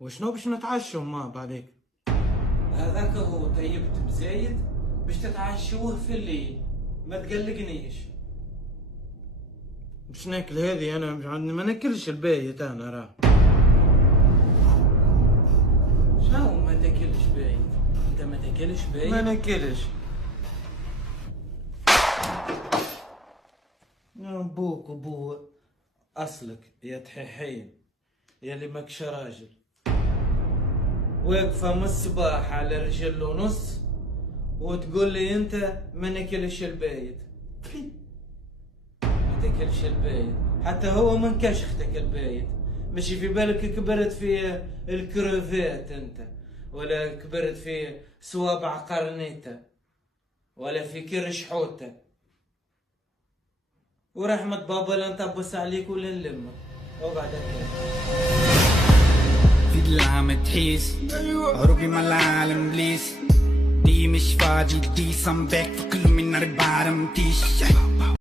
وشنو باش نتعشوا ما بعديك؟ هذاك هو طيبت بزايد باش تتعشوه في الليل، ما تقلقنيش. باش ناكل هذه انا ما ناكلش البايت انا راه. شنو ما تاكلش بايت؟ انت ما تاكلش بايت؟ ما ناكلش. بوك وبو اصلك يا تحيحين يا اللي ماكش راجل، واقفه من الصباح على رجل ونص وتقول لي انت ما ناكلش البايت. ما تاكلش البايت حتى هو من كشختك البايت. ماشي في بالك كبرت في الكروفات انت، ولا كبرت في صوابع قرنيته، ولا في كرش حوته. ورحمة بابا لا نطبس عليك ولا نلمك. اقعد في العام تحيس هروبي من العالم بليس دي مش فاضي دي سم باك في كل من 4 متيش